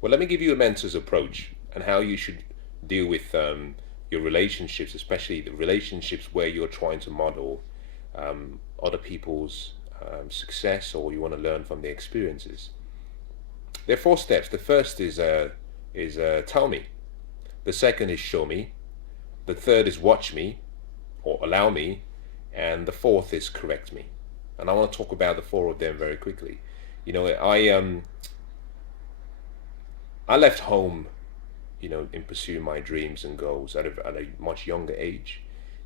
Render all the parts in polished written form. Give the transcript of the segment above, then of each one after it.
Well, let me give you a mentor's approach and how you should deal with your relationships, especially the relationships where you're trying to model other people's success, or you want to learn from their experiences. There are four steps. The first is tell me. The second is show me. The third is watch me or allow me, and the fourth is correct me. And I want to talk about the four of them very quickly. You know, I left home, in pursuing my dreams and goals at a much younger age,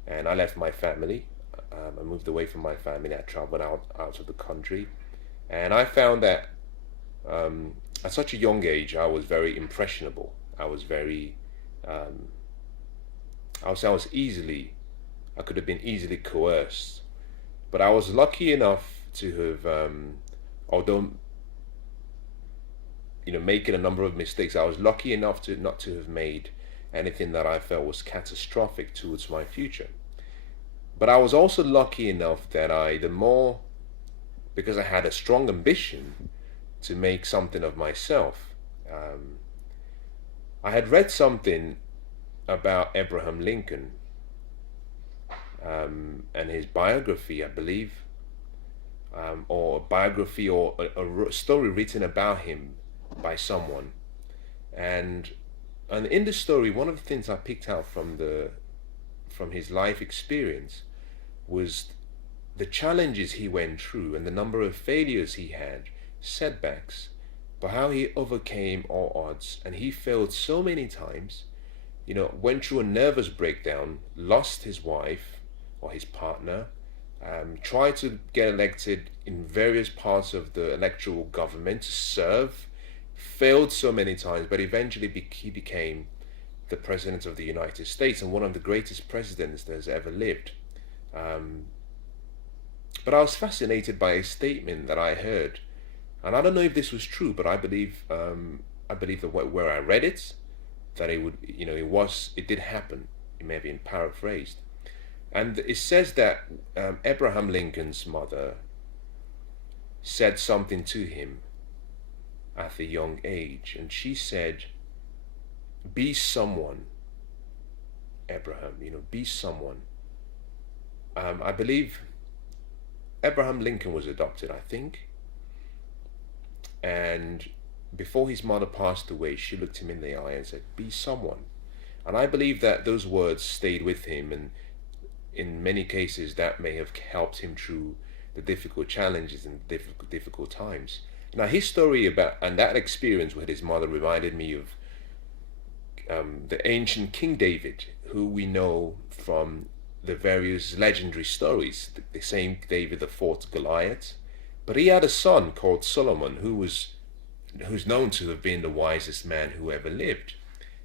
and I left my family. I moved away from my family. I traveled out of the country, and I found that at such a young age, I was very impressionable. I was very, I was easily, I could have been easily coerced, but I was lucky enough to have, although making a number of mistakes, I was lucky enough to not to have made anything that I felt was catastrophic towards my future. But I was also lucky enough that because I had a strong ambition to make something of myself. I had read something about Abraham Lincoln and his biography, I believe, or a biography or a story written about him by someone, and in the story, one of the things I picked out from his life experience was the challenges he went through and the number of failures he had, setbacks, but how he overcame all odds. And he failed so many times, went through a nervous breakdown, lost his wife or his partner, tried to get elected in various parts of the electoral government to serve, failed so many times, but eventually he became the president of the United States and one of the greatest presidents that has ever lived. But I was fascinated by a statement that I heard, and I don't know if this was true, but I believe that where I read it, that it did happen. It may have been paraphrased, and it says that Abraham Lincoln's mother said something to him at a young age, and she said, "Be someone, Abraham. Be someone." I believe Abraham Lincoln was adopted, I think, and before his mother passed away, she looked him in the eye and said, "Be someone." And I believe that those words stayed with him, and in many cases that may have helped him through the difficult challenges and difficult times. Now, his story about and that experience with his mother reminded me of the ancient King David, who we know from the various legendary stories. The same David that fought Goliath, but he had a son called Solomon, who's known to have been the wisest man who ever lived,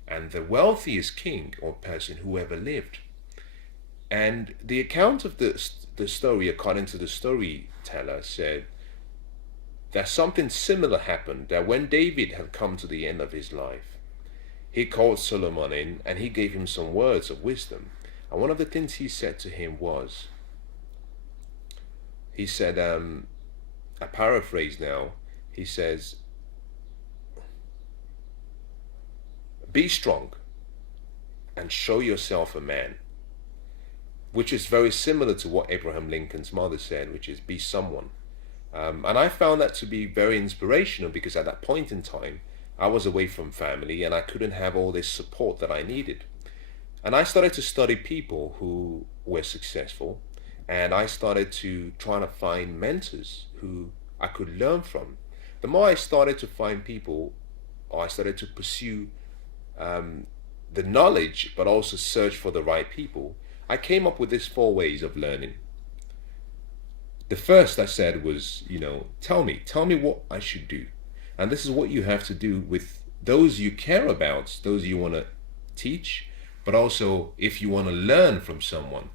and the wealthiest king or person who ever lived. And the account of the story, according to the storyteller, said that something similar happened, that when David had come to the end of his life, he called Solomon in and he gave him some words of wisdom. And one of the things he said to him was, he said, I paraphrase now, he says, "Be strong and show yourself a man," which is very similar to what Abraham Lincoln's mother said, which is be someone. And I found that to be very inspirational, because at that point in time, I was away from family and I couldn't have all this support that I needed. And I started to study people who were successful, and I started to try to find mentors who I could learn from. The more I started to find people, or I started to pursue the knowledge, but also search for the right people, I came up with these four ways of learning. The first I said was, tell me what I should do. And this is what you have to do with those you care about, those you want to teach, but also if you want to learn from someone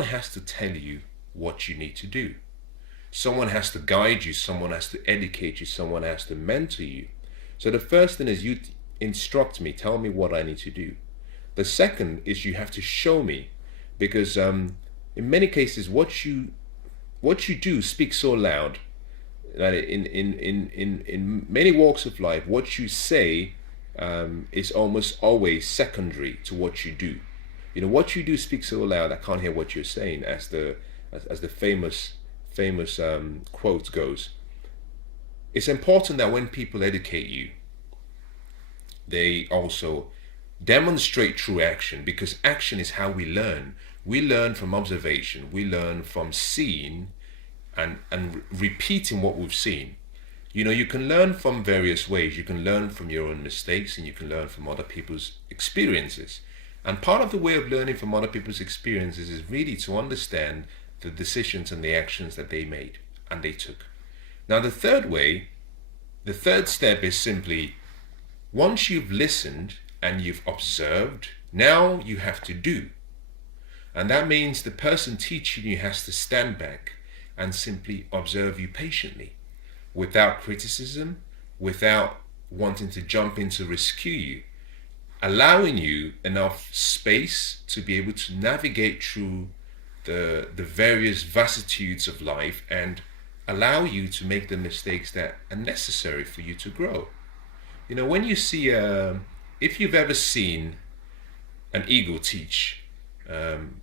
has to tell you what you need to do. Someone has to guide you, someone has to educate you, someone has to mentor you. So the first thing is you instruct me, tell me what I need to do. The second is you have to show me, because in many cases what you do speaks so loud that in many walks of life, what you say is almost always secondary to what you do. You know, what you do speaks so loud I can't hear what you're saying, as the famous quote goes. It's important that when people educate you, they also demonstrate through action, because action is how we learn. We learn from observation. We learn from seeing and repeating what we've seen. You know, you can learn from various ways. You can learn from your own mistakes, and you can learn from other people's experiences. And part of the way of learning from other people's experiences is really to understand the decisions and the actions that they made and they took. Now, the third step is simply, once you've listened and you've observed, now you have to do. And that means the person teaching you has to stand back and simply observe you patiently, without criticism, without wanting to jump in to rescue you, allowing you enough space to be able to navigate through the various vicissitudes of life, and allow you to make the mistakes that are necessary for you to grow. You know, when you see, if you've ever seen an eagle teach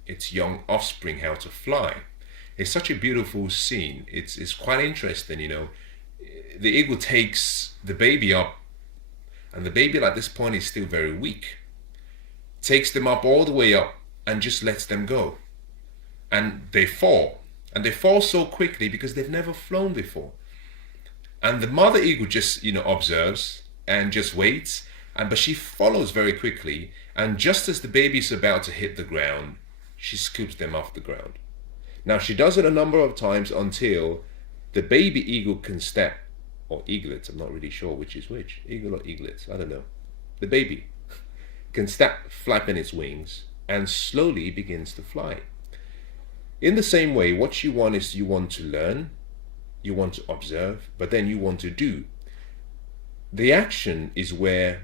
its young offspring how to fly, it's such a beautiful scene. It's quite interesting, you know. The eagle takes the baby up, and the baby at this point is still very weak. Takes them up all the way up and just lets them go. And they fall. And they fall so quickly because they've never flown before. And the mother eagle just, you know, observes and just waits, but she follows very quickly, and just as the baby's about to hit the ground, she scoops them off the ground. Now, she does it a number of times until the baby eagle can step, or eaglet, I'm not really sure which is which, eagle or eaglet, I don't know. The baby can start flapping its wings and slowly begins to fly. In the same way, what you want is, you want to learn, you want to observe, but then you want to do. The action is where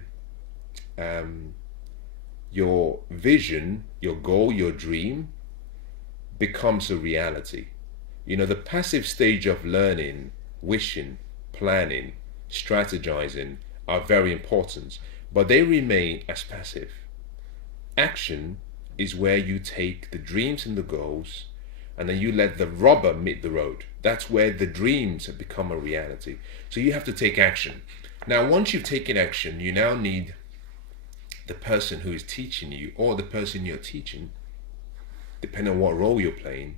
your vision, your goal, your dream becomes a reality. You know, the passive stage of learning, wishing, planning, strategizing are very important, but they remain as passive. Action is where you take the dreams and the goals, and then you let the rubber meet the road. That's where the dreams have become a reality. So you have to take action. Now, once you've taken action, you now need the person who is teaching you, or the person you're teaching, depending on what role you're playing.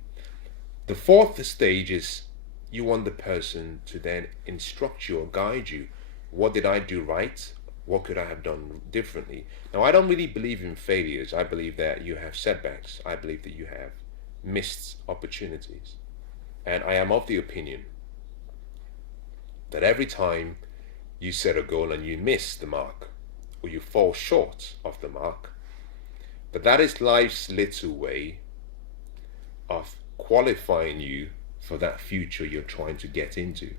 The fourth stage is, you want the person to then instruct you or guide you. What did I do right? What could I have done differently? Now, I don't really believe in failures. I believe that you have setbacks. I believe that you have missed opportunities. And I am of the opinion that every time you set a goal and you miss the mark, or you fall short of the mark, that is life's little way of qualifying you for that future you're trying to get into.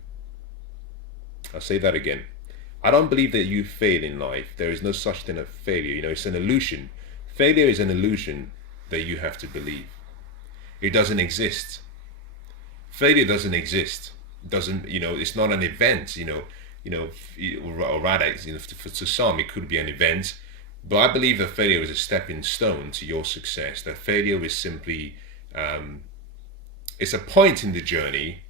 I'll say that again. I don't believe that you fail in life. There is no such thing as failure. You know, it's an illusion. Failure is an illusion that you have to believe. It doesn't exist. Failure doesn't exist. It doesn't, you know, it's not an event, or rather, to some it could be an event, but I believe that failure is a stepping stone to your success. That failure is simply, it's a point in the journey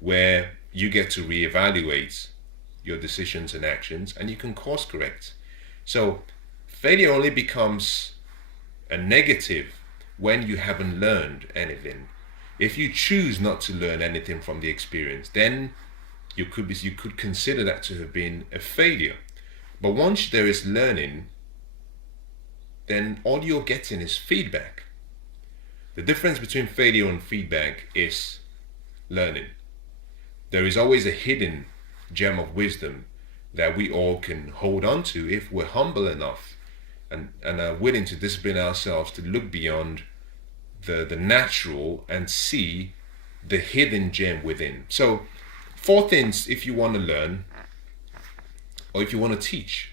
where you get to reevaluate your decisions and actions, and you can course correct. So failure only becomes a negative when you haven't learned anything. If you choose not to learn anything from the experience, then you could consider that to have been a failure. But once there is learning, then all you're getting is feedback. The difference between failure and feedback is learning. There is always a hidden gem of wisdom that we all can hold on to if we're humble enough and are willing to discipline ourselves to look beyond the natural and see the hidden gem within. So 4 things if you want to learn, or if you want to teach.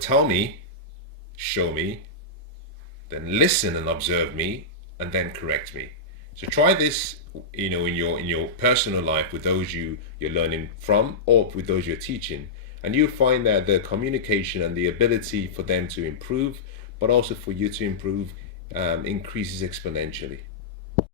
Tell me, show me, then listen and observe me, and then correct me. So try this, in your personal life with those you're learning from, or with those you're teaching, and you'll find that the communication and the ability for them to improve, but also for you to improve, increases exponentially.